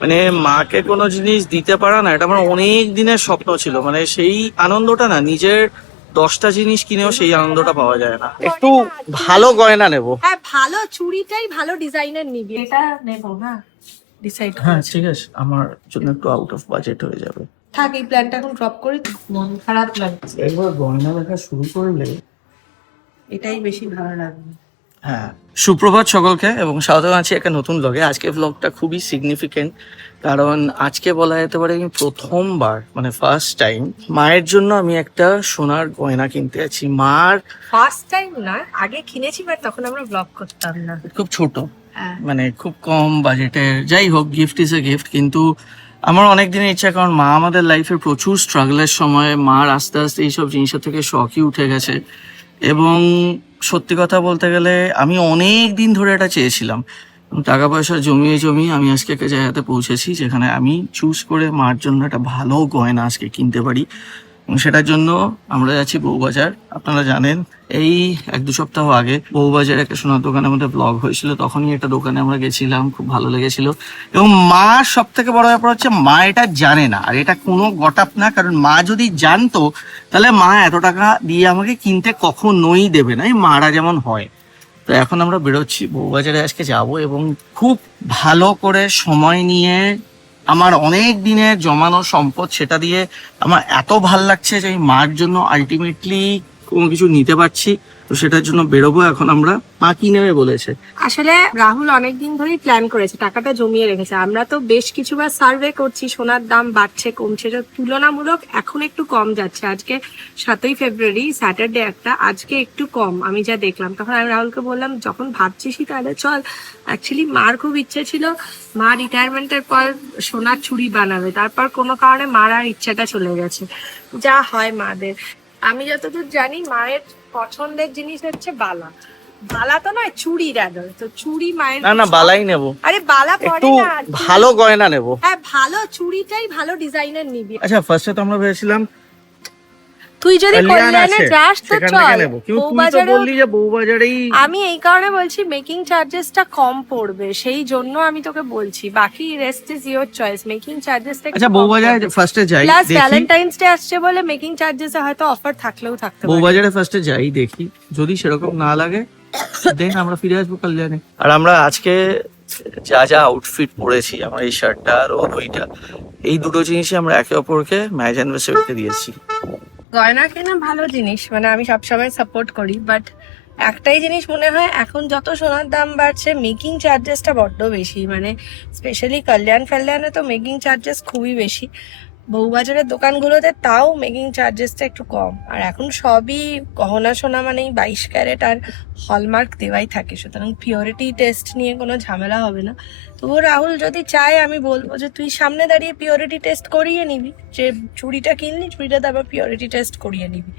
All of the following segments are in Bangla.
মানে মাকে কোনো জিনিস দিতে পারা না, এটা আমার অনেক দিনের স্বপ্ন ছিল। মানে সেই আনন্দটা না, নিজের 10টা জিনিস কিনেও সেই আনন্দটা পাওয়া যায় না। একটু ভালো গয়না নেব। হ্যাঁ, ভালো চুড়িটাই ভালো ডিজাইনের নিবি, এটা নেবো না ডিসাইড হ্যাঁ ঠিক আছে, আমার জন্য একটু আউট অফ বাজেট হয়ে যাবে। থাক, এই প্ল্যানটা এখন ড্রপ করি, মন খারাপ লাগছে। একবার গয়না দেখা শুরু করলে এটাই বেশি ভালো লাগবে। হ্যাঁ, সুপ্রভাত সকলকে এবং স্বাগত জানাচ্ছি একটা নতুন ব্লগে। আজকে ব্লগটা খুবই সিগনিফিকেন্ট, কারণ আজকে বলা যেতে পারে আমি প্রথমবার, মানে ফার্স্ট টাইম মায়ের জন্য আমি একটা সোনার গয়না কিনতে যাচ্ছি। মার ফার্স্ট টাইম না, আগে কিনেছি বাট তখন আমরা ব্লগ করতাম না। খুব ছোট, হ্যাঁ, মানে খুব কম বাজেটের, যাই হোক গিফট ইজ এ গিফট। কিন্তু আমার অনেক দিনের ইচ্ছা, কারণ মা আমাদের লাইফে প্রচুর স্ট্রাগলের সময় মার আস্তে আস্তে এইসব জিনিসের থেকে শখই উঠে গেছে। এবং সত্যি কথা বলতে গেলে আমি অনেক দিন ধরে এটা চেয়েছিলাম। টাকা পয়সা জমিয়ে জমিয়ে আমি আজকে একটা জায়গাতে পৌঁছেছি যেখানে আমি চুজ করে মার জন্য একটা ভালো গয়না আজকে কিনতে পারি। এবং সেটার জন্য আমরা যাচ্ছি বউবাজার। আপনারা জানেন এই 1-2 সপ্তাহ আগে বউবাজার একটা সোনার দোকানের মধ্যে ব্লগ হয়েছিল, তখনই একটা দোকানে আমরা গেছিলাম, খুব ভালো লেগেছিল। এবং মা সব থেকে বড় ব্যাপার হচ্ছে মা এটা জানে না, আর এটা কোনো গটাপ না, কারণ মা যদি জানতো তাহলে মা এত টাকা দিয়ে আমাকে কিনতে কখনোই দেবে না, এই মারা যেমন হয়। তো এখন আমরা বেরোচ্ছি, বউবাজারে আজকে যাব এবং খুব ভালো করে সময় নিয়ে আমার অনেক দিনের জমানো সম্পদ সেটা দিয়ে আমার এত ভাল লাগছে যে আমি মার জন্য আলটিমেটলি কোনো কিছু নিতে পারছি। তো সেটার জন্য বেরোবো এখন আমরা। মা কি নেবে বলেছে? আসলে রাহুল অনেকদিন ধরেই প্ল্যান করেছে, টাকাটা জমিয়ে রেখেছে। আমরা তো বেশ কিছুবার সার্ভে করছি, সোনার দাম বাড়ছে কমছে, তুলনামূলক এখন একটু কম যাচ্ছে। আজকে 7ই ফেব্রুয়ারি, স্যাটারডে একটা, আজকে একটু কম আমি যা দেখলাম। তখন আমি রাহুলকে বললাম, যখন ভাবছিসই তাহলে চল। অ্যাকচুয়ালি মার খুব ইচ্ছে ছিল মা রিটায়ারমেন্টের পর সোনার চুড়ি বানাবে, তারপর কোনো কারণে মার আর ইচ্ছাটা চলে গেছে, যা হয় মাদের। আমি যতদূর জানি মায়ের পছন্দের জিনিস হচ্ছে বালা। বালা তো নয়, চুড়ি রাদার। তো চুড়ি মায়ের, না না, বালাই নেব। আরে বালা পরে একটু না, ভালো গয়না নেব। হ্যাঁ ভালো চুড়িটাই ভালো ডিজাইনের নিবি। আচ্ছা, ফার্স্টে তো আমরা ভেবেছিলাম তুই যদি কল্যাণ কল্যাণে আছে, যাস তো সেখান চল। থেকে নেব। কিন্তু তুই তো বউবাজারেও বললি যে বউবাজারেই। আমি এই কারণে বলছি মেকিং চার্জেসটা কম পড়বে, সেই জন্য আমি তোকে বলছি। বাকি rest is your choice, making চার্জেসটা আচ্ছা, বউবাজারে ফার্স্টে যাই, প্লাস দেখি। ভ্যালেন্টাইন্স ডে আসছে বলে মেকিং চার্জেসে হয়তো অফার থাকলেও থাকতে পারে। বউবাজারে ফার্স্টে যাই, দেখি যদি সেরকম না লাগে দেন আমরা ফিরে আসবো কল্যাণে। আর আমরা আজকে যা যা আউটফিট পরেছি, আমার এই শার্টটা আর ওইটা, এই দুটো জিনিসই আমরা একে অপরকে ম্যাচ অ্যানিভার্সারিতে দিয়েছি। গয়না কেনা ভালো জিনিস, মানে আমি সবসময় সাপোর্ট করি, বাট একটাই জিনিস মনে হয় এখন যত সোনার দাম বাড়ছে মেকিং চার্জেসটা বড্ড বেশি। মানে স্পেশালি কল্যাণে তো মেকিং চার্জেস খুবই বেশি। বউবাজারের দোকানগুলোতে তাও মেকিং চার্জেসটা একটু কম। আর এখন সবই গহনা সোনা মানেই 22 ক্যারেট আর হলমার্ক দেওয়াই থাকে, সুতরাং পিওরিটি টেস্ট নিয়ে কোনো ঝামেলা হবে না। তবুও রাহুল যদি চায়, আমি বলবো যে তুই সামনে দাঁড়িয়ে পিওরিটি টেস্ট করিয়ে নিবি। যে চুড়িটা কিনলি, চুড়িটা তারপর পিওরিটি টেস্ট করিয়ে নিবি।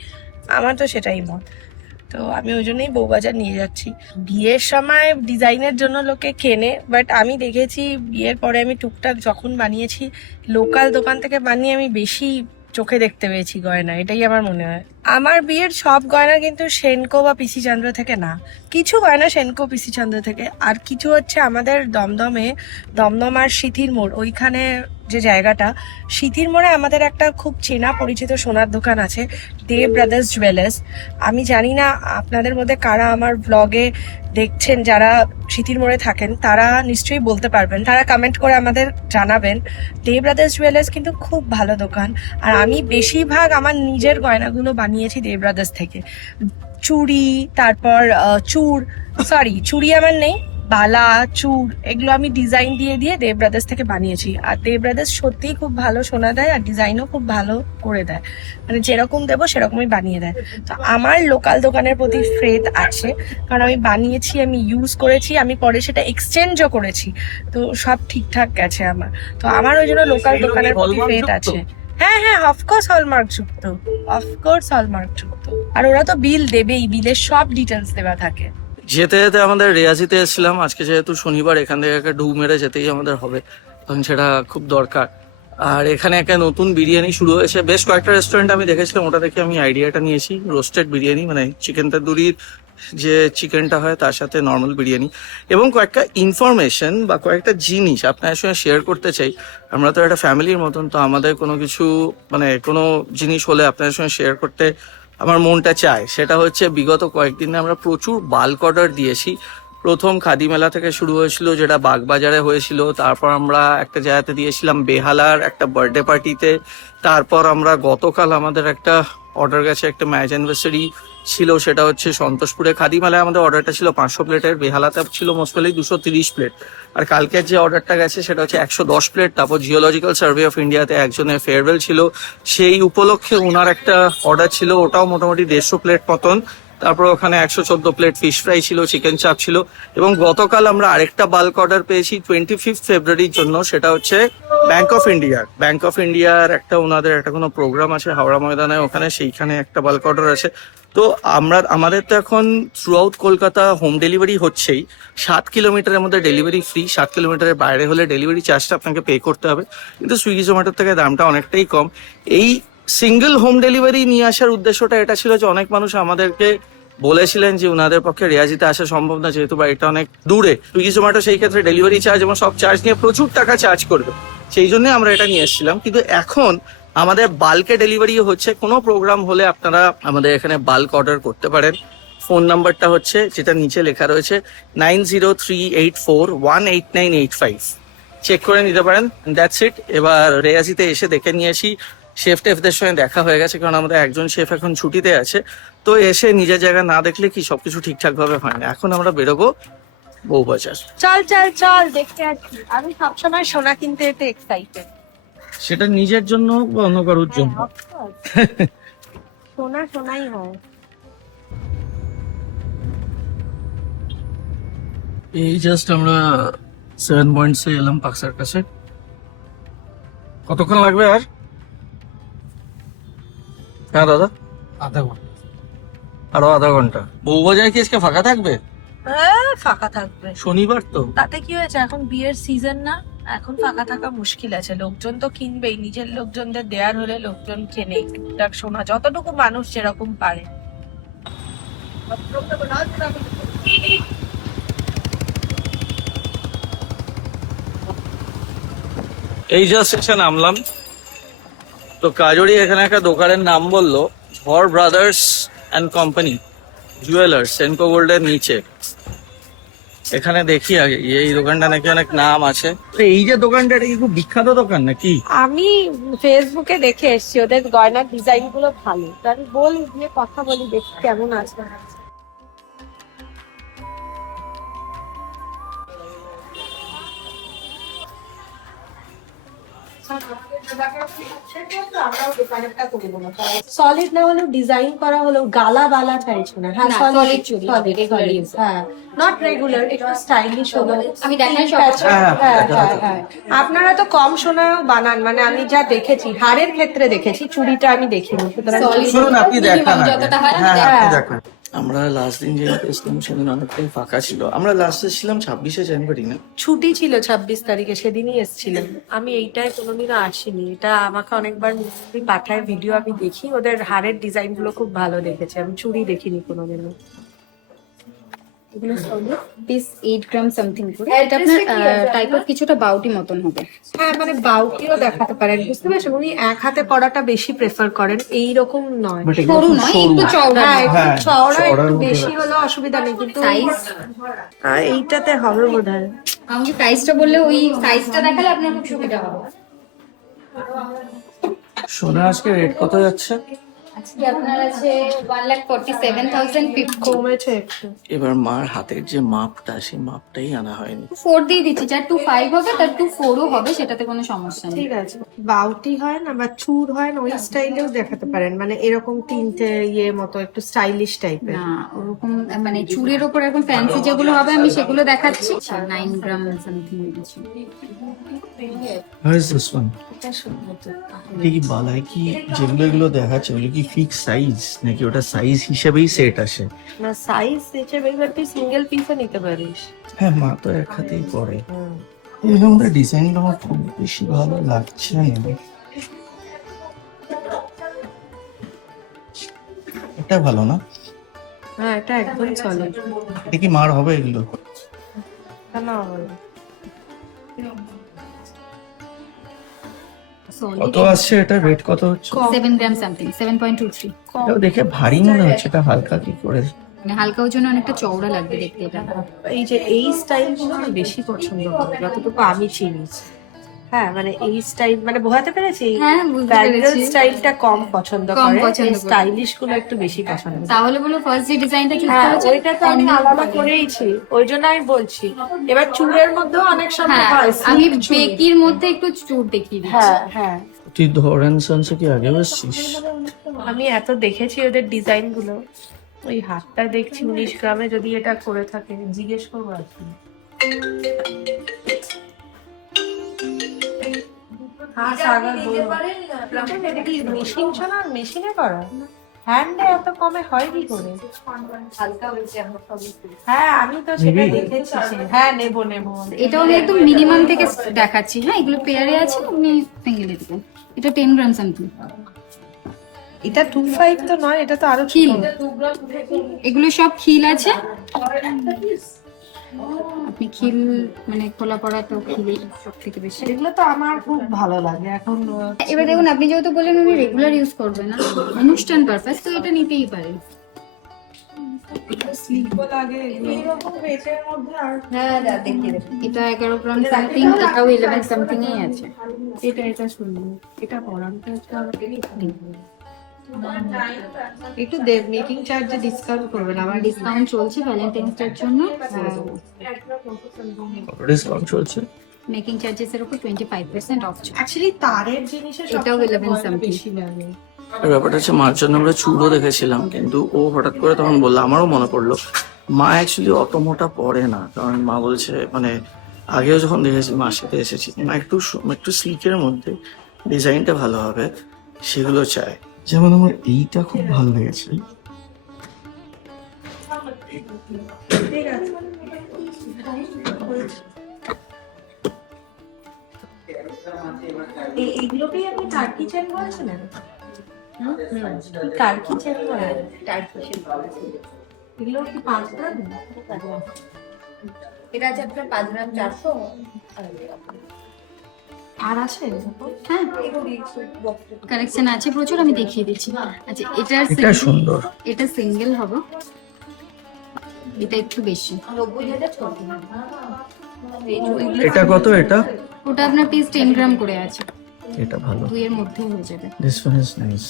আমার তো সেটাই মত। তো আমি ওই জন্যই বউবাজার নিয়ে যাচ্ছি। বিয়ের সময় ডিজাইনের জন্য লোকে কেনে, বাট আমি দেখেছি বিয়ের পরে আমি টুকটাক যখন বানিয়েছি, লোকাল দোকান থেকে বানিয়ে আমি বেশি চোখে দেখতে পেয়েছি গয়না, এটাই আমার মনে হয়। আমার বিয়ের সব গয়না কিন্তু সেনকো বা পিসি চন্দ্র থেকে না, কিছু গয়না সেনকো পিসি চন্দ্র থেকে, আর কিছু হচ্ছে আমাদের দমদম আর সিথির মোড়, ওইখানে যে জায়গাটা, সিথির মোড়ে আমাদের একটা খুব চেনা পরিচিত সোনার দোকান আছে, দে ব্রাদার্স জুয়েলার্স। আমি জানি না আপনাদের মধ্যে কারা আমার ব্লগে দেখছেন যারা সিথির মোড়ে থাকেন, তারা নিশ্চয়ই বলতে পারবেন, তারা কমেন্ট করে আমাদের জানাবেন। দে ব্রাদার্স জুয়েলার্স কিন্তু খুব ভালো দোকান। আর আমি বেশিরভাগ আমার নিজের গয়নাগুলো বানিয়েছি দে ব্রাদার্স থেকে। চুড়ি, তারপর চুড়ি আমার নেই, বালা, চূড়, এগুলো আমি ডিজাইন দিয়ে দিয়ে দেব ব্রাদার্স থেকে বানিয়েছি। আর দেব ব্রাদার্স সত্যিই খুব ভালো সোনা দেয় আর ডিজাইনও খুব ভালো করে দেয়, মানে যেরকম দেবো সেরকমই বানিয়ে দেয়। তো আমার লোকাল দোকানের প্রতি ফেথ আছে, কারণ আমি বানিয়েছি, আমি ইউজ করেছি, আমি পরে সেটা এক্সচেঞ্জও করেছি, তো সব ঠিকঠাক গেছে আমার। তো আমার ওই জন্য লোকাল দোকানের প্রতি ফেথ আছে। হ্যাঁ হ্যাঁ, অফকোর্স হলমার্ক যুক্ত, আর ওরা তো বিল দেবেই, বিলের সব ডিটেলস দেওয়া থাকে। যেতে যেতে আমাদের রেয়াজিতে এসেছিলাম, আজকে যেহেতু শনিবার এখান থেকে একটা ডুব মেরে যেতেই আমাদের হবে, কারণ সেটা খুব দরকার। আর এখানে একটা নতুন বিরিয়ানি শুরু হয়েছে, বেশ কয়েকটা রেস্টুরেন্ট আমি দেখেছিলাম, ওটা দেখে আমি আইডিয়াটা নিয়েছি। রোস্টেড বিরিয়ানি, মানে চিকেন তন্দুরির যে চিকেনটা হয় তার সাথে নর্মাল বিরিয়ানি, এবং কয়েকটা ইনফরমেশন বা কয়েকটা জিনিস আপনার সঙ্গে শেয়ার করতে চাই। আমরা তো একটা ফ্যামিলির মতন, তো আমাদের কোনো কিছু মানে কোনো জিনিস হলে আপনার সঙ্গে শেয়ার করতে আমার মনটা চায়। সেটা হচ্ছে বিগত কয়েকদিনে আমরা প্রচুর বাল্ক অর্ডার দিয়েছি। প্রথম খাদি মেলা থেকে শুরু হয়েছিল, যেটা বাগবাজারে হয়েছিল। তারপর আমরা একটা জায়গাতে দিয়েছিলাম বেহালার একটা বার্থডে পার্টিতে। তারপর আমরা গতকাল আমাদের একটা অর্ডার গেছে, একটা ম্যারেজ অ্যানিভার্সারি ছিল, সেটা হচ্ছে সন্তোষপুরে। খাদি মেলায় আমাদের অর্ডারটা ছিল 500 প্লেটের, বেহালাতে ছিল মোস্টলি 230 প্লেট। আর কালকের যে অর্ডারটা গেছে সেটা হচ্ছে 110 প্লেট। তারপর জিওলজিক্যাল সার্ভে অফ ইন্ডিয়াতে একজনের ফেয়ারওয়েল ছিল, সেই উপলক্ষে ওনার একটা অর্ডার ছিল, ওটাও মোটামুটি 150 প্লেট মতন। তারপর ওখানে 114 প্লেট ফিশ ফ্রাই ছিল, চিকেন চাপ ছিল। এবং গতকাল আমরা আরেকটা বাল্ক অর্ডার পেয়েছি 25 ফেব্রুয়ারির জন্য, সেটা হচ্ছে ব্যাংক অফ ইন্ডিয়ার একটা ওনাদের একটা কোনো প্রোগ্রাম আছে হাওড়া ময়দানে, ওখানে সেইখানে একটা বাল্ক অর্ডার আছে। তো আমাদের তো এখন through out Kolkata home delivery হচ্ছেই। 7 কিলোমিটারের মধ্যে ডেলিভারি ফ্রি, 7 কিলোমিটারের বাইরে হলে ডেলিভারি চার্জটা আপনাকে পে করতে হবে, কিন্তু সুইগি জোম্যাটোর থেকে দামটা অনেকটাই কম। এই সিঙ্গেল হোম ডেলিভারি নিয়ে আসার উদ্দেশ্যটা এটা ছিল যে অনেক মানুষ আমাদেরকে বলেছিলেন যে ওনাদের পক্ষে রেয়াজিতে আসা সম্ভব না, যেহেতু বাড়িটা অনেক দূরে। সুইগি জোম্যাটো সেই ক্ষেত্রে ডেলিভারি চার্জ এবং সব চার্জ নিয়ে প্রচুর টাকা চার্জ করবে, সেই জন্য আমরা এটা নিয়ে এসেছিলাম। কিন্তু এখন আমাদের বাল্কে ডেলিভারিও হচ্ছে। কোনো প্রোগ্রাম হলে আপনারা আমাদের এখানে বাল্ক অর্ডার করতে পারেন। ফোন নাম্বারটা হচ্ছে যেটা নিচে লেখা রয়েছে 9038418985, চেক করে নিতে পারেন। That's it. এবার রেয়াজিতে এসে দেখে নিয়েছি, শেফ টেফদের সঙ্গে দেখা হয়ে গেছে, কারণ আমাদের একজন শেফ এখন ছুটিতে আছে। তো এসে নিজের জায়গা না দেখলে কি সবকিছু ঠিকঠাক ভাবে হয় না। এখন আমরা বেরোবো বউবাজার। চল চল চল দেখতে আসি। আমি সবসময় সোনা কিনতে যেতে এক্সাইটেড। সেটা নিজের জন্য বা অন্য কারোর জন্য। সোনা সোনাই হয়। এই জাস্ট আমরা 7 পয়েন্টসে এলাম পাকসার কাছে। কতক্ষণ লাগবে আর? হ্যাঁ দাদা, আধা ঘন্টা। আরো আধা ঘন্টা। বউবাজার কি আজকে ফাঁকা থাকবে? হ্যাঁ ফাঁকা থাকবে। শনিবার তো। তাতে কি হয়েছে, এখন বিয়ের সিজন না, এখন ফাঁকা থাকা মুশকিল আছে। লোকজন তো কিনবেই, নিজের লোকজনদের দেয়ার হলে লোকজন কেনে টুকটাক সোনা, যতটুকু মানুষ যেরকম পারে। এই জাস্ট এসে নামলাম, তো কাজরি এখানে একটা দোকানের নাম বললো, ঝড় brothers and company jewellers, Senco গোল্ডের নিচে। এখানে দেখি আগে, এই দোকানটা নাকি অনেক নাম আছে। তো এই যে দোকানটা, এটা কি খুব বিখ্যাত দোকান নাকি? আমি ফেসবুকে দেখে এসেছি, ওদের গয়নার ডিজাইন গুলো ভালো। তো আমি বলি গিয়ে কথা বলি, দেখি কেমন আছে। সলিড না হলেও ডিজাইন করা হলেও গালা বালা চাইছো না। হ্যাঁ না, সলিড solid চুড়ি হবে, regular use। হ্যাঁ নট রেগুলার, একটু স্টাইলিশ হলো। আমি দেখাই সব। হ্যাঁ হ্যাঁ হ্যাঁ। আপনারা তো কম সোনায়ও বানান, মানে আমি যা দেখেছি হারের ক্ষেত্রে দেখেছি, চুড়িটা আমি দেখিনি। সুতরাং Solid শুনুন, আপনি দেখান minimum যতটা হয় আমি হ্যাঁ, আপনি দেখাই। দেখান। আমরা লাস্ট দিন যেদিন এসেছিলাম সেদিন অনেকটাই ফাঁকা ছিল। আমরা লাস্ট এসেছিলাম 26শে জানুয়ারি না? ছুটি ছিল 26 তারিখে, সেদিনই এসেছিলাম। আমি এইটায় কোনোদিনও আসিনি। এটা আমাকে অনেকবার মিস্ত্রি পাঠায়, ভিডিও আমি দেখি, ওদের হারের ডিজাইন গুলো খুব ভালো দেখেছে। আমি চুড়ি দেখিনি কোনোদিনও। এগুলো solid piece 8 গ্রাম সামথিং করে। এটা আপনার টাইপ অফ কিছুটা বাউটি মতন হবে। হ্যাঁ মানে বাউটিও দেখাতে পারেন, বুঝতে পারছেন। উনি এক হাতে পড়াটা বেশি প্রেফার করেন, এইরকম নয়। But এগুলো সরু খুব নয়, সরু। একটু চওড়া। হ্যাঁ একটু হ্যাঁ, চওড়া, একটু চওড়ার মধ্যে বেশি হলেও অসুবিধা নেই, কিন্তু সাইজ এইটাতে হবে বোধহয়। আমাকে প্রাইসটা বললে ওই সাইজটা দেখালে আপনার খুব সুবিধা হবে। সোনা আজকে রেট কত যাচ্ছে? আজকে আপনার আছে 1,47,050। কমেছে একটু। এবার মার হাতের যে মাপটা, সেই মাপটাই আনা হয়নি। 4 দিয়ে দিচ্ছি, যার 2.5 হবে তার 2.4ও হবে, সেটাতে কোনো সমস্যা নেই। ঠিক আছে, বাউটি হয় না বা চুর হয় না, ওই স্টাইলেও দেখাতে পারেন, মানে এরকম তিনটে ইয়ে মতো একটু স্টাইলিশ টাইপের। না ওরকম মানে চুড়ের ওপর এখন ফ্যান্সি যেগুলো হবে আমি সেগুলো দেখাচ্ছি। 9 গ্রাম সামথিং দিচ্ছি। How is this one? এটা কি বালাই কি যেগুলো এগুলো দেখাচ্ছে ওগুলো কি ফিক্স সাইজ নাকি ওটা সাইজ হিসেবেই সেট আসে? না সাইজ হিসেবে এগুলো তুই সিঙ্গেল পিসও নিতে পারিস। হ্যাঁ, মা তো এক হাতেই পরে। এরকম ডিজাইনটা আমার খুব বেশি ভালো লাগছে না। এটা ভালো না? হ্যাঁ এটা একদম সলিড। এটা কি মার হবে এগুলো? কেন হবে না? কত আসছে এটা, রেট কত হচ্ছে? 7 গ্রাম সামথিং, 7.23। এটাও দেখে ভারী মনে হচ্ছে, এটা হালকা কি করে? মানে হালকা ওজনে অনেকটা চওড়া লাগবে দেখতে এটা। এই যে এই স্টাইল গুলো না বেশি পছন্দ করে যতটুকু আমি চিনি। হ্যাঁ মানে এই স্টাইল মানে বোঝাতে পেরেছি, হ্যাঁ, বুঝতে ব্যাঙ্গল পেরেছি। স্টাইলটা কম পছন্দ কম করে, পছন্দ করে। স্টাইলিশ গুলো একটু বেশি পছন্দ করে। তাহলে বলো ফার্স্ট যে ডিজাইনটা চুজ হ্যাঁ করেছো ওইটা তো আমি আলাদা করেইছি, ওই জন্য আমি বলছি। এবার চুড়ের মধ্যেও অনেক সময় হ্যাঁ, হয় আমি silk চুড়ি। বেকির মধ্যে একটু চুর দেখিয়ে দিচ্ছি। হ্যাঁ হ্যাঁ তুই ধরেন সনসে কি আগে এসেছিস? আমি এত দেখেছি ওদের ডিজাইন গুলো, ওই হাতটা দেখছি 19 গ্রামে যদি এটা করে থাকে জিজ্ঞেস করবো আর কি। হ্যাঁ সাগর মেশিন ছাড়া মেশিনে করা, হ্যান্ডে এত কমে হয় কি করে? হ্যাঁ আমি তো সেটা নিবি? দেখেছি। হ্যাঁ নেবো নেবো। এটা আমি একদম মিনিমাম থেকে দেখাচ্ছি। হ্যাঁ, এগুলো পেয়ারে আছে, আপনি সিঙ্গেলে দিবেন। এটা 10 গ্রাম সামথিং। এটা 25 তো নয়, এটা তো আরো খিল, ছোট। এগুলো সব খিল আছে। আপনি খিল মানে খোলা পড়া তো খিল সব থেকে বেশি। এগুলো তো আমার খুব ভালো লাগে এখন। এবার দেখুন, আপনি যেহেতু বললেন উনি রেগুলার ইউজ করবেন না, অনুষ্ঠান পারপাস, তো এটা নিতেই পারেন। স্লিপও লাগে এইরকম রেটের মধ্যে। আর এটা 11 গ্রাম সামথিং, এটাও 11 সামথিং এই আছে। এটা শুনুন, এটা পরানটা একটু মেকিং চার্জে ডিসকাউন্ট করবেন আমার। ডিসকাউন্ট চলছে ভ্যালেন্টাইন্স ডের জন্য। ডিসকাউন্ট চলছে। মেকিং চার্জেস এর উপর 25% অফ। অ্যাকচুয়ালি তারের জিনিসে এটাও 11 something। বেশি লাগে। আর ব্যাপারটা হচ্ছে মার জন্য আমরা চুড়ও দেখেছিলাম, কিন্তু ও হঠাৎ করে তখন বললো, আমারও মনে পড়লো মা অ্যাকচুয়ালি অত মোটা পরে না, কারণ মা বলছে মানে আগেও যখন দেখেছি মার সাথে এসেছি, মা একটু স্লিকের মধ্যে ডিজাইনটা ভালো হবে সেগুলো চায়। যেমন আমার এইটা খুব ভালো লেগেছে। এইগুলোকেই আপনি টার্কি চেন বলছিলেন? টার্কি চেন বলে, এগুলো কি 5 গ্রাম? এটা আছে আপনার 5 গ্রাম 400। আর আছে হ্যাঁ, কালেকশন আছে প্রচুর, আমি দেখিয়ে দিচ্ছি। আচ্ছা, এটা এটা সুন্দর। এটা সিঙ্গেল হবে, এটা একটু বেশি। এটা কত? এটা ওটা আপনার পিস 10 গ্রাম করে আছে, এটা ভালো। 2 এর মধ্যে হয়ে যাবে। This one is nice.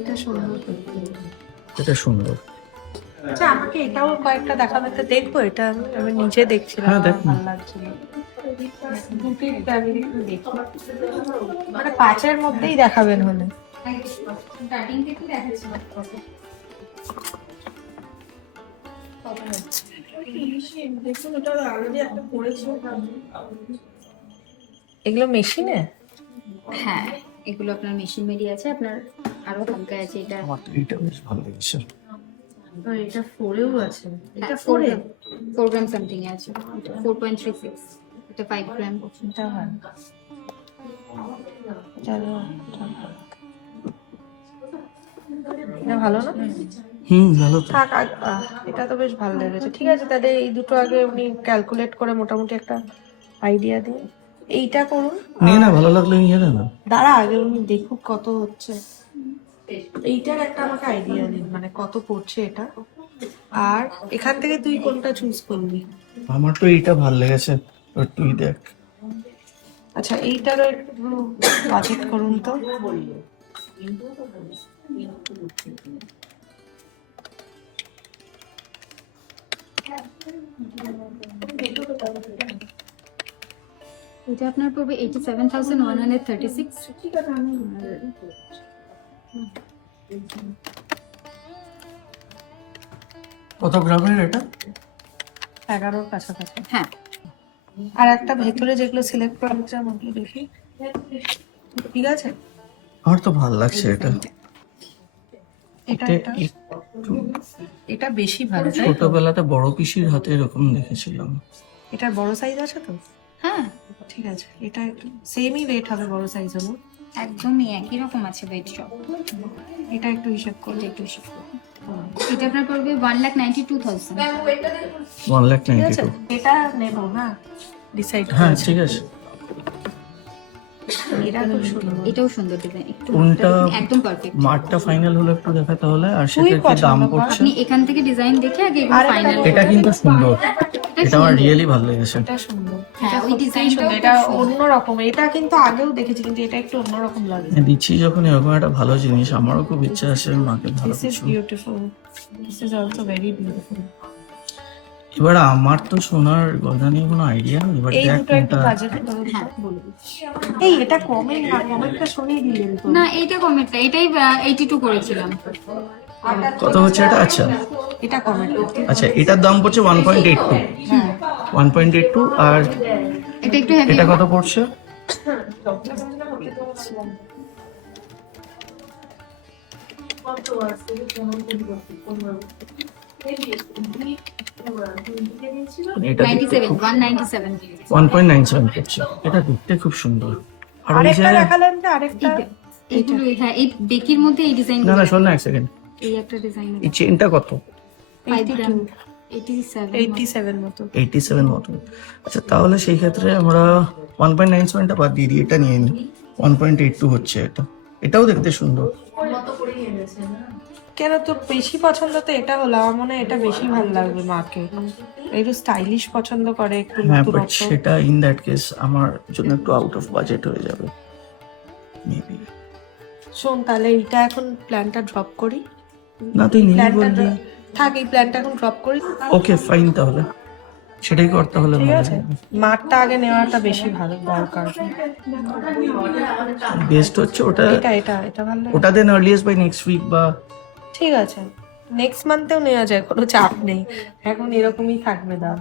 এটা সুন্দর। এটা সুন্দর। আচ্ছা আমাকে এটাও কয়েকটা দেখাবে তো, দেখবো। এটা আমি নিজে দেখছিলাম, হ্যাঁ, দেখ না। ভালো লাগছিল। বুটিকটা আমি একটু দেখি, মানে 5 মধ্যেই দেখাবেন হলে। স্টার্টিং থেকে দেখাচ্ছি। এগুলো মেশিনে? হ্যাঁ, এগুলো আপনার মেশিন মেডি আছে, আপনার আরো হালকা আছে। এটা আমার তো এইটা বেশ ভালো লেগেছে। এটা 4-এও আছে। এটা 4 4-এ? গ্রাম 4 গ্রাম সামথিং আছে। এটা 4.36, এটা 5 গ্রাম। এটা হয়। চলো, এটা ভালো না? ভালো তো। থাক এটা তো বেশ ভালো লেগেছে। ঠিক আছে তাহলে এই দুটো আগে উনি ক্যালকুলেট করে মোটামুটি একটা আইডিয়া দিন। এইটা করুন। নিয়ে না, ভালো লাগলে নিয়ে না। দাঁড়া আগে উনি দেখুক কত হচ্ছে। এইটার একটা আমাকে আইডিয়া দিন, মানে কত পড়ছে এটা। আর এখান থেকে তুই কোনটা চুজ করবি? আমার তো এইটা ভালো লেগেছে, আর তুই দেখ। আচ্ছা এইটারও একটু বাজেট করুন তো। এটা আপনার পড়বে 87,136। কত গ্রামের এটা? 11-র কাছাকাছি। হ্যাঁ, আর একটা ভেতরে যেগুলো সিলেক্ট করা হচ্ছে আমাকে দেখি। ঠিক আছে আমার তো ভালো লাগছে এটা। এটা এটা এটা একটু এটা বেশি ভালো তাই তো? ছোটবেলাতে বড় পিসির হাতে এরকম দেখেছিলাম। এটার বড় সাইজ আছে তো? হ্যাঁ, ঠিক আছে, এটা একটু সেমই রেট হবে বড় সাইজ হলো। একদমই একই রকম আছে ওয়েট সব। এটা একটু হিসাব করলে এটা একটু হিসাব করুন। এটা আপনার পড়বে 1,92,000। 1,92,000। এটা নেব না, ডিসাইড হ্যাঁ ঠিক আছে। এটা খুব সুন্দর। এটাও সুন্দর ডিজাইন, একটু কোনটা একদম পারফেক্ট। মারটা ফাইনাল হলো একটু দেখা তাহলে, আর সেটা কি দাম পড়ছে? আপনি এখান থেকে ডিজাইন দেখে আগে এগুলো ফাইনাল। এটা কিন্তু সুন্দর, এটা আমার রিয়েলি ভালো লেগেছে। এটা সুন্দর। হ্যাঁ, ওই ডিজাইনটা এটা অন্যরকম, এটা কিন্তু আগেও দেখেছি কিন্তু এটা একটু অন্যরকম লাগে। দিচ্ছি যখন এরকম একটা ভালো জিনিস, আমারও খুব ইচ্ছা আছে মাকে ভালো This is কিছু। beautiful. This is also very beautiful. এবার আমার তো সোনার গয়না নিয়ে কোনো আইডিয়া নেই, এবার এই দেখ দুটো একটু কোনটা। বাজেট বলবি। এই এটা কমে না, কমেরটা সরিয়ে দিলেন তো। না, এইটা কমেরটা, এটাই 82 করেছিলাম। কত হচ্ছে এটা? আচ্ছা এটা কমেরটা। আচ্ছা, এটার দাম পড়ছে 1.82, 1.82, আর এটা একটু হেভি। এটা কত পড়ছে? এটা দেখতে 97, খুব 197। 1.97 পড়ছে। এটা দেখতে খুব সুন্দর। আর ওই যে আরেকটা দেখালেন না, আরেকটা এগুলো হ্যাঁ, এই বেকির মধ্যে এই ডিজাইন। না না শোন না এক সেকেন্ড, এই একটা ডিজাইন এই চেনটা কত? 5 গ্রাম 87 87 মতো। 87 মতো। আচ্ছা তাহলে সেই ক্ষেত্রে আমরা 1.97টা বাদ দিয়ে দিই, এটা নিয়ে নিই। 1.82 হচ্ছে এটা, এটাও দেখতে সুন্দর। কেন তোর বেশি পছন্দ তো এটা হলো, আমার মনে হয় এটা বেশি ভালো লাগবে মাকে। একটু স্টাইলিশ পছন্দ করে, একটু হ্যাঁ বাট নতুনত্ব। সেটা ইন দ্যাট কেস আমার জন্য একটু আউট অফ বাজেট হয়ে যাবে মেবি। শোন তাহলে এইটা এখন প্ল্যানটা ড্রপ করি। না তুই নিয়ে প্ল্যানটা বলবি। থাক, এই প্ল্যানটা এখন ড্রপ করি। ওকে ফাইন, তাহলে সেটাই করতে হলে ঠিক আছে, মারটা আগে নেওয়াটা বেশি ভালো দরকার। বেস্ট হচ্ছে ওটা। এটা এটা এটা ভালো লাগে। ওটা দেন আর্লিয়েস্ট বাই নেক্সট উইক বা ঠিক আছে, নেক্সট মান্থেও নেওয়া যায়, কোনো চাপ নেই। এখন এরকমই থাকবে দাম,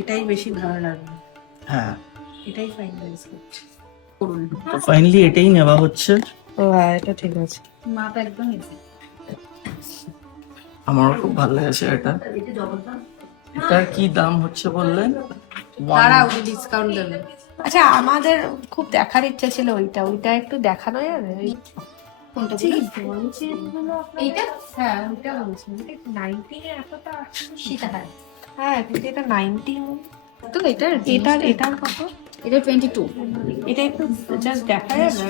এটাই বেশি ভালো লাগবে, হ্যাঁ। এটাই ফাইনালাইজ করছি। করুন। তো ফাইনালি এটাই নেওয়া হচ্ছে। ও হ্যাঁ, এটা ঠিক আছে। মাপ একদম ইজি। আমারও খুব ভালো লেগেছে এটা। এটার কি দাম হচ্ছে বললেন? দাঁড়াও, ডিসকাউন্ট দেবে। আচ্ছা, আমাদের খুব দেখার ইচ্ছা ছিল ওইটা, ওইটা একটু দেখানো যাবে? কোনটা বলুন? এইটা? হ্যাঁ, ওটা বলছি। 19 এ এতটা সীতাহার। হ্যাঁ, কিন্তু এটা 19। তো এটার এটার কত? এটা 22। এটা একটু জাস্ট দেখা যাবে?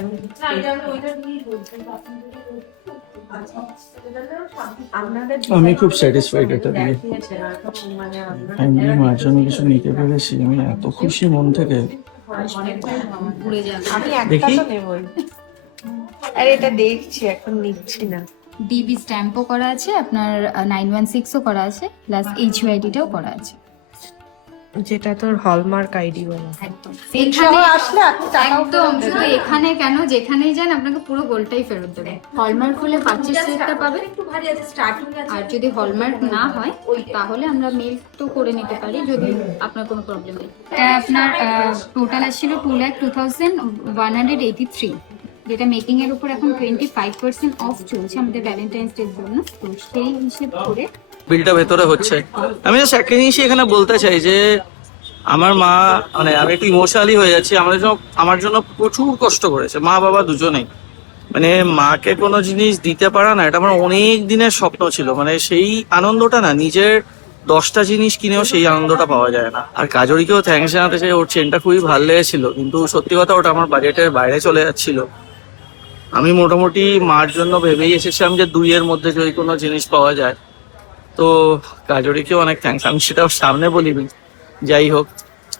আপনাদের আমি খুব স্যাটিসফাইড এটা দিয়ে। দেখিয়েছে না, মানে ফাইনালি মার জন্য কিছু নিতে পেরেছি, আমি এত খুশি মন থেকে। ঘুরে যাবে। আমি একটা দেখি। তো নেবই। আরে এটা দেখছি, এখন নিচ্ছি না। ডিবি স্ট্যাম্পও করা আছে, আপনার 916ও করা আছে, প্লাস এইচইউআইডিটাও করা আছে। যেটা তোর হলমার্ক আইডি বলা। একদম। এখানে আসলে আপনি টাকাও একদম, শুধু এখানে কেন, যেখানেই যান আপনাকে পুরো গোলটাই ফেরত দেবে। হলমার্ক হলে পারচেজ রেটটা পাবেন, আর যদি হলমার্ক না হয় তাহলে আমরা মেল তো করে নিতে পারি যদি আপনার কোনো প্রবলেম নেই। এটা আপনার টোটাল আসছিল 2,02,183, যেটা মেকিং এর উপর এখন 25% অফ চলছে আমাদের ভ্যালেন্টাইন্স ডের জন্য। তো সেই হিসেব করে বিলটা ভেতরে হচ্ছে। আমি জাস্ট একটা জিনিসই এখানে বলতে চাই যে আমার মা, মানে আমি একটু ইমোশনালি হয়ে যাচ্ছি, আমার জন্য প্রচুর কষ্ট করেছে, মা বাবা দুজনেই। মানে মাকে কোনো জিনিস দিতে পারা না, এটা আমার অনেক দিনের স্বপ্ন ছিল। মানে সেই আনন্দটা না, নিজের 10টা জিনিস কিনেও সেই আনন্দটা পাওয়া যায় না। আর কাজরিকেও থ্যাঙ্কস জানাতে চাই, ওর চেনটা খুবই ভালো লেগেছিল, কিন্তু সত্যি কথা ওটা আমার বাজেটের বাইরে চলে যাচ্ছিল। আমি মোটামুটি মার জন্য ভেবেই এসেছিলাম যে 2-এর মধ্যে যদি কোনো জিনিস পাওয়া যায়। তো কাজরিকেও অনেক থ্যাঙ্কস, আমি সেটাও সামনে বলিনি। যাই হোক,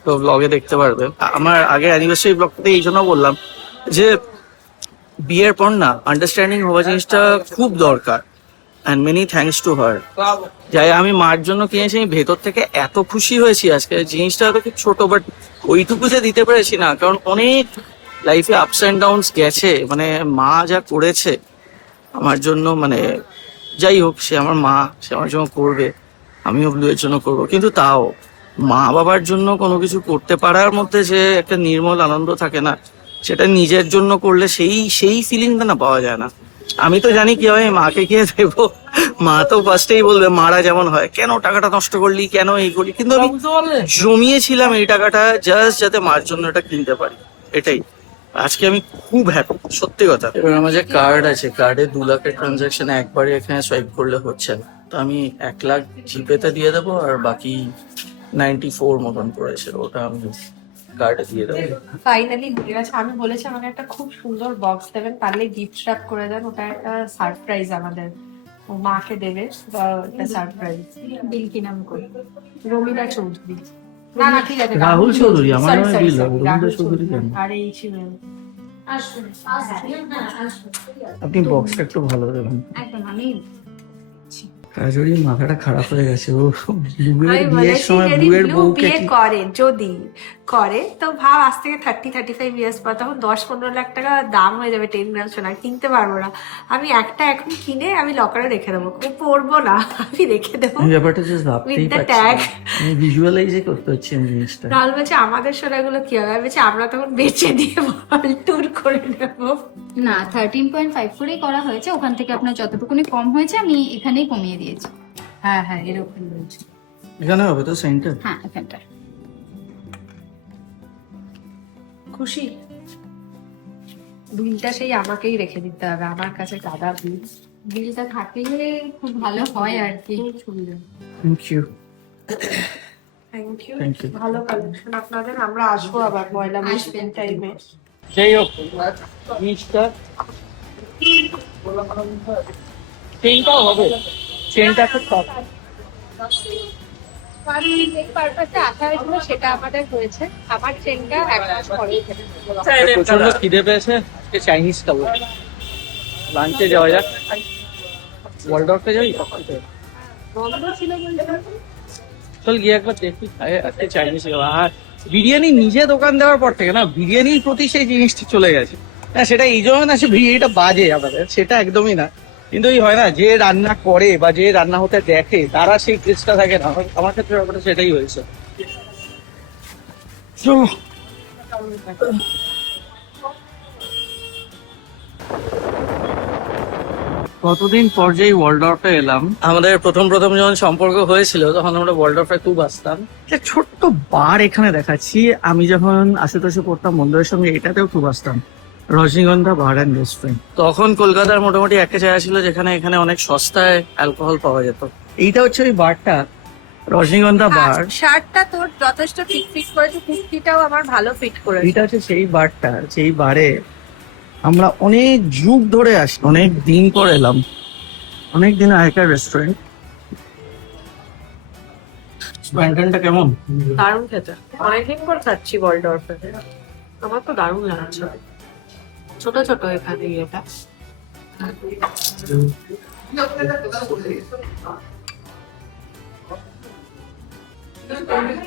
তো ব্লগে দেখতে পারবে। আমার আগে অ্যানিভার্সারি ব্লগটাতে এই জন্য বললাম যে বিয়ের পর না আন্ডারস্ট্যান্ডিং হওয়া জিনিসটা খুব দরকার। And many thanks to her. যাই আমি মার জন্য কিনেছি, আমি ভেতর থেকে এত খুশি হয়েছি আজকে। জিনিসটা তো খুব ছোট, বাট ওইটুকু যে দিতে পেরেছি না, কারণ অনেক লাইফে আপস অ্যান্ড ডাউনস গেছে। মানে মা যা করেছে আমার জন্য, মানে যাই হোক, সে আমার মা, সে আমার জন্য করবে, আমিও ব্লুয়ের জন্য করবো। কিন্তু তাও মা বাবার জন্য কোনো কিছু করতে পারার মধ্যে যে একটা নির্মল আনন্দ থাকে না, সেটা নিজের জন্য করলে সেই ফিলিংটা না পাওয়া যায় না। আমি তো জানি কিভাবে মাকে গিয়ে দেবো, মা তো ফার্স্টেই বলবে, মারা যেমন হয়, কেন টাকাটা নষ্ট করলি, কেন এই করলি, কিন্তু আমি জমিয়েছিলাম এই টাকাটা জাস্ট যাতে মার জন্য এটা কিনতে পারি, এটাই। আজকে আমি খুব হ্যাপি, সত্যি কথা। এবার আমার যে কার্ড আছে, কার্ডে 2 লাখের ট্রানজাকশন একবারে এখানে সোয়াইপ করলে হচ্ছে না, তো আমি 1 লাখ জিপেতে দিয়ে দেবো, আর বাকি 94 মতন পড়েছে ওটা আমি কার্ডে দিয়ে দেবো। ফাইনালি হয়ে গেছে। আমি বলেছি আমাকে একটা খুব সুন্দর বক্স দেবেন, পারলে গিফট র্যাপ করে দেন, ওটা একটা সারপ্রাইজ আমাদের, ও মাকে দেবে একটা সারপ্রাইজ। বিল কি নাম করে? রমিলা চৌধুরী। না না ঠিক আছে, রাহুল চৌধুরী, আমার Sorry, নামে sorry, বিল sorry, হবে, রাহুল রবীন্দ্র চৌধুরী কেন? আর এই ছিল। আপনি বক্সটা একটু ভালো দেবেন। একদম আমি কাজরির মাথাটা খারাপ হয়ে গেছে, ও আমি বিয়ের বলেছি সময় যদি বুয়ের ব্লু বউকে বিয়ে কি করে, যদি করে তো ভাব আজ থেকে 30-35 ইয়ার্স পর তখন 10-15 লাখ টাকা দাম হয়ে যাবে 10 গ্রাম সোনা, কিনতে পারবো না। আমি একটা এখন কিনে আমি লকারে রেখে দেবো, আমি পরবো না, আমি রেখে দেবো আমি ব্যাপারটা জাস্ট ভাবতেই with the পারছি tag। না। আমি ভিজুয়ালাইজই করতে হচ্ছে আমি জিনিসটা। রাহুল বলছে আমাদের সোনাগুলো কি হবে, আমি বলছি আমরা তখন বেচে দিয়ে ট্যুর করে নেবো। না 13.5 করেই করা হয়েছে, ওখান থেকে আপনার যতটুকুনি কম হয়েছে আমি এখানেই কমিয়ে দিয়েছি। হ্যাঁ হ্যাঁ এরকম বলছি। এখানে হবে তো সেন্টার? হ্যাঁ এখানটা খুশি? বিলটা সেই আমাকেই রেখে দিতে হবে, আমার কাছে গাদা বিল। বিলটা থাকলে খুব ভালো হয় আর কি। Thank you. Thank you. Thank you. ভালো কালেকশন আপনাদের, আমরা আসবো আবার পয়লা বৈশাখের টাইমে। যাই হোক, জিনিসটা চেনটাও হবে, চেনটা খুব টপ। সেটা আমাদের হয়েছে, আমার চেনটা এক মাস পরে। প্রচন্ড খিদে পেয়েছে, আজকে চাইনিজ খাবো। লাঞ্চে যাওয়া যাক। ওয়ালডর্ফে যাবি? বন্ধ ছিল বলতে চল গিয়ে একবার দেখি, আজকে চাইনিজ খাবো। আর বিরিয়ানি নিজে দোকান দেওয়ার পর থেকে না বিরিয়ানির প্রতি সেই জিনিসটা চলে গেছে। না সেটা এই জন্য না সে বিরিয়ানিটা বাজে আমাদের, সেটা একদমই না, কিন্তু এই হয় না যে রান্না করে বা যে রান্না হতে দেখে তারা সেই টেস্টটা থাকে না। আমার ক্ষেত্রে ব্যাপারটা সেটাই হয়েছে। চলো। কতদিন পর যেই ওয়ালডর্ফে এলাম, আমাদের প্রথম যখন সম্পর্ক হয়েছিল তখন আমরা ওয়ালডর্ফে খুব আসতাম। একটা ছোট্ট বার এখানে দেখাচ্ছি, আমি যখন আশেপাশে পড়তাম বন্ধুদের সঙ্গে এটাতেও খুব আসতাম, রজনীগন্ধা বার অ্যান্ড রেস্টুরেন্ট। তখন কলকাতার মোটামুটি একটা জায়গা ছিল যেখানে এখানে অনেক সস্তায় অ্যালকোহল পাওয়া যেত। এইটা হচ্ছে ওই বারটা, রজনীগন্ধা বার। শার্টটা তোর যথেষ্ট ফিট করেছে, কুর্তিটাও আমার ভালো ফিট করেছে। এইটা হচ্ছে সেই বারটা, যেই বারে আমরা অনেক যুগ ধরে আসি, অনেক দিন পর এলাম, অনেক দিন আগেকার রেস্টুরেন্ট। প্যান্টনটা কেমন? দারুণ খেতে, অনেকদিন পর খাচ্ছি ওয়ালডর্ফে, আমার তো দারুণ লাগছে। ছোট ছোট এখানে এটা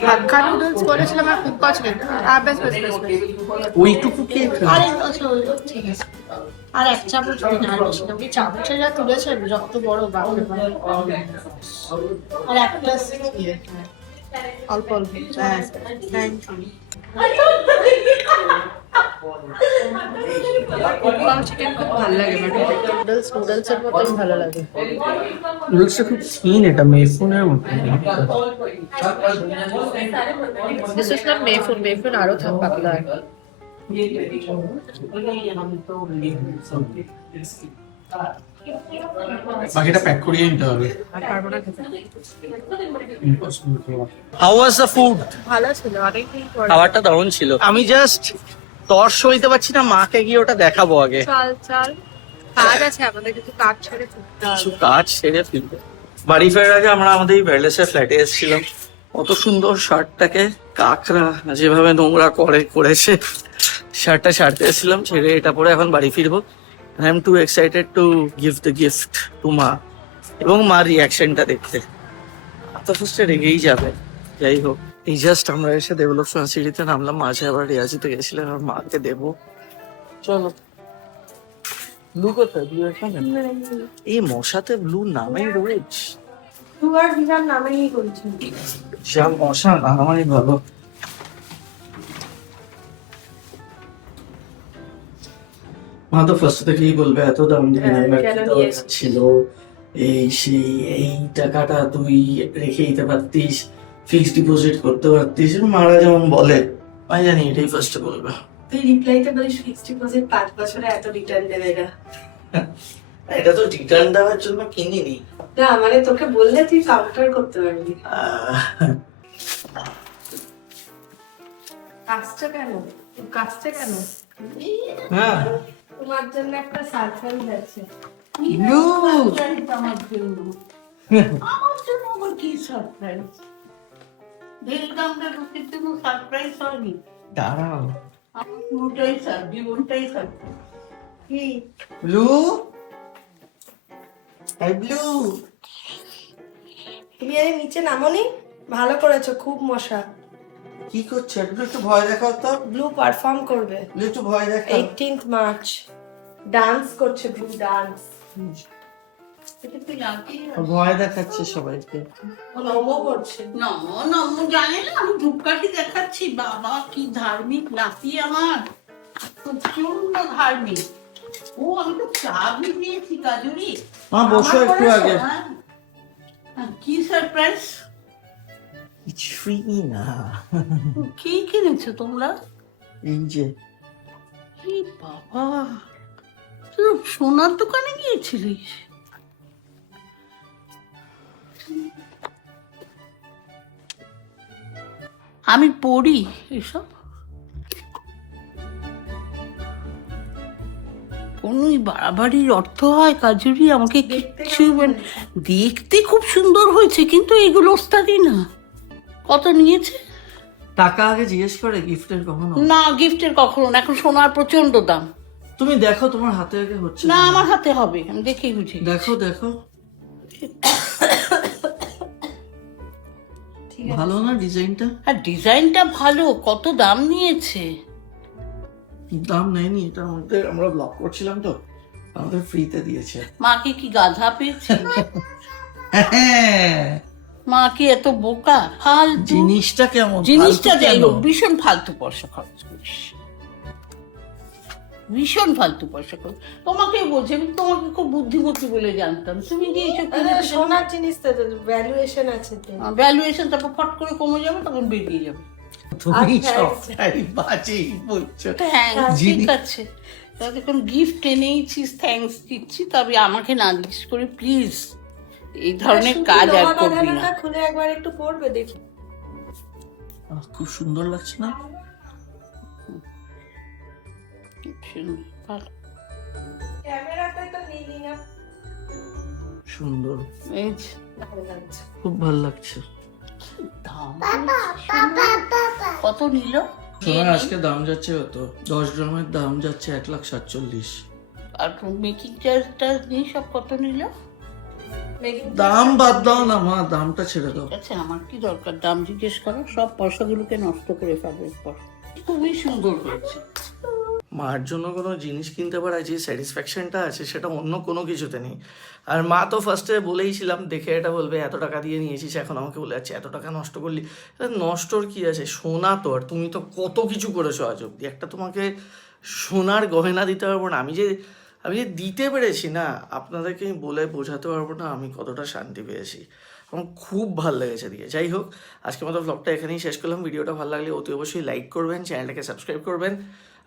হাক্কা নুডলস করেছিলাম আর খুব পছন্দ। আর বেশ বেশ বেশ ওইটুকু কি আরে আচ্ছা ঠিক আছে। আর এক চামচ দিন আর বেশি না, চামচে যা তুলেছেন যত বড় বাবু। আর এক গ্লাস অল্প অল্প। হ্যাঁ থ্যাংক ইউ। চিকেন খুব ভালো লাগে, নুডলসের মতন ভালো লাগে। লুকসটা খুব ক্লিন, এটা মেফুনের মতো। দিস ইজ নট মেফুন, মেফুন আরো পাতলা আর কি। বাকিটা প্যাক করিয়ে নিতে হবে। আর পারবো না খেতে। How was the food? ভালো ছিল, অনেকদিন পর। খাবারটা দারুণ ছিল। আমি জাস্ট তর্স হইতে পারছি না, মাকে গিয়ে ওটা দেখাবো আগে। চল চল, কাজ আছে আমাদের, কিছু কাজ ছেড়ে ফিরতে কিছু হবে। কাজ সেরে ফিরবো। বাড়ি ফেরার আগে আমরা আমাদের এই ব্যারলেসের ফ্ল্যাটে এসেছিলাম। কত সুন্দর শার্টটাকে কাকরা যেভাবে নোংরা করেছে, শার্টটা ছাড়তে এসেছিলাম, ছেড়ে এটা পরে এখন বাড়ি ফিরবো। I am too excited to give the gift to মা, এবং মার রিয়াকশনটা দেখতে। এত ফার্স্টে রেগেই যাবে। যাই হোক, এই জাস্ট আমরা এসে ডেভেলপ সিটিতে নামলাম, মাঝে আবার রিয়াজিতে গেছিলাম, আর মাকে দেবো। চলো। ব্লু কোথায়? ব্লু এখানে? এই মশাতে ব্লু নামেই রয়েছে। দুবার দিদার নামেই বলছি। যা মশা, নামাই ভালো। মা তো ফার্স্ট থেকেই বলবে এত দাম দিয়ে কেন নিয়েছিস? ছিল, এই সেই, এই টাকাটা তুই রেখে দিতে পারতিস, ফিক্সড ডিপোজিট করতে পারতিস। মারা যেমন বলে, আমি জানি এটাই ফার্স্টে বলবে। তুই রিপ্লাইতে বলিস ফিক্সড ডিপোজিট 5 বছরে এত রিটার্ন দেবে না। এটা তো রিটার্ন দেওয়ার জন্য কিনিনি। না মানে তোকে বললে তুই কাউন্টার করতে পারবি। কাজটা কেন? কাজটা কেন? হ্যাঁ তোমার জন্য একটা সারপ্রাইজ আছে। ব্লু আমার জন্য আবার কি সারপ্রাইজ? বেলগামটা লোকের জন্য সারপ্রাইজ হয়নি। দাঁড়াও আমার পুরোটাই জীবনটাই সারপ্রাইজ। কি ব্লু এই ব্লু তুমি এই নিচে নামোনি? ভালো করেছো, খুব মশা। কি করছে? একটু ভয় দেখাও তো। ব্লু পারফর্ম করবে ব্লু একটু ভয় দেখাও। 18th মার্চ ডান্স করছে, ব্লু ডান্স। এটা তুই জানতি না? ভয় দেখাচ্ছে সবাইকে। নমো করছে। নমো জানে না, আমি ধূপকাঠি দেখাচ্ছি। বাবা কি ধার্মিক নাতি আমার, প্রচন্ড ধার্মিক। ও আমি তো চা দিয়েছি কাজুরি। মা বসো একটু আগে। কি সারপ্রাইজ? কিছুই না, কি কিনেছো তোমরা? এই যে এই বাবা, তুই সোনার দোকানে গিয়েছিলিস? আমি পড়ি এসব, কোনই বাড়াবাড়ির অর্থ হয় কাজুরি? আমাকে কিচ্ছু দেখতে খুব সুন্দর হয়েছে, কিন্তু এগুলো ওস্তাদি না। কত নিয়েছে? টাকা আগে জিজ্ঞেস করে গিফটের কখনো? না, গিফটের কখনো না, এখন সোনার প্রচন্ড দাম। তুমি দেখো তোমার হাতে আগে হচ্ছে না, আমার হাতে হবে, আমি দেখেই বুঝি। দেখো দেখো ভালো না ডিজাইনটা? আর ডিজাইনটা ভালো, কত দাম নিয়েছে? দাম নেয়নি, এটার মধ্যে আমরা ব্লগ করছিলাম তো আমাদের ফ্রিতে দিয়েছে। মাকে কি গাধা পেয়েছে? হ্যাঁ, মা কি এত বোকা? ফালতু জিনিসটা কেমন? জিনিসটা ফালতু যাই কেন? হোক, ভীষণ ফালতু পয়সা খরচ করিস, ভীষণ ফালতু পয়সা খরচ। তোমাকে বলছি, আমি তোমাকে খুব বুদ্ধিমতী বলে জানতাম, তুমি যে এইসব সোনার জিনিস তো ভ্যালুয়েশন আছে তো। ভ্যালুয়েশন তারপর ফট করে কমে যাবে, তখন বেরিয়ে যাবে। তুমি আচ্ছা, সবটাই বাজেই বলছো। হ্যাঁ ঠিক জিনিস- আছে, তাহলে এখন গিফট এনেইছিস, থ্যাঙ্কস দিচ্ছি, তবে আমাকে না জিজ্ঞেস করে প্লিজ এই ধরনের শুধু কাজ আর লোহা করবি না। বাঁধানোটা খুলে একবার একটু পড়বে দেখি। খুব সুন্দর লাগছে না? ভালো। ক্যামেরাতে তো নিলি না। সুন্দর, এই যে, ভালো লাগছে। খুব ভালো লাগছে। দাম কত নিল? সোনার আজকে দাম যাচ্ছে কত? 10 গ্রামের দাম যাচ্ছে 1,47,000। আর মেকিং চার্জটা নিয়ে সব কত নিল? দাম বাদ দাও না মা, দামটা ছেড়ে দাও। আচ্ছা, আমার কি দরকার দাম জিজ্ঞেস করো? সব পয়সাগুলোকে নষ্ট করে ফেলবে পর। খুবই সুন্দর হয়েছে। মার জন্য কোনো জিনিস কিনতে পারা যে স্যাটিসফ্যাকশনটা আছে সেটা অন্য কোনো কিছুতে নেই। আর মা তো ফার্স্টে বলেইছিলাম, দেখে এটা বলবে এত টাকা দিয়ে নিয়েছিস, এখন আমাকে বলে যাচ্ছে এত টাকা নষ্ট করলি। নষ্টর কি আছে? সোনা তো, আর তুমি তো কত কিছু করেছো আজ অব্দি, একটা তোমাকে সোনার গয়না দিতে পারবো না? আমি যে দিতে পেরেছি না, আপনাদেরকে আমি বলে বোঝাতে পারবো না আমি কতটা শান্তি পেয়েছি। আমার খুব ভালো লেগেছে দিয়ে। যাই হোক, আজকের মতো ব্লগটা এখানেই শেষ করলাম। ভিডিওটা ভালো লাগলে অতি অবশ্যই লাইক করবেন, চ্যানেলটাকে সাবস্ক্রাইব করবেন।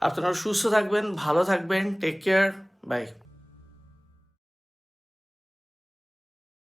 আপনারা সুস্থ থাকবেন, ভালো থাকবেন, টেক কেয়ার, বাই।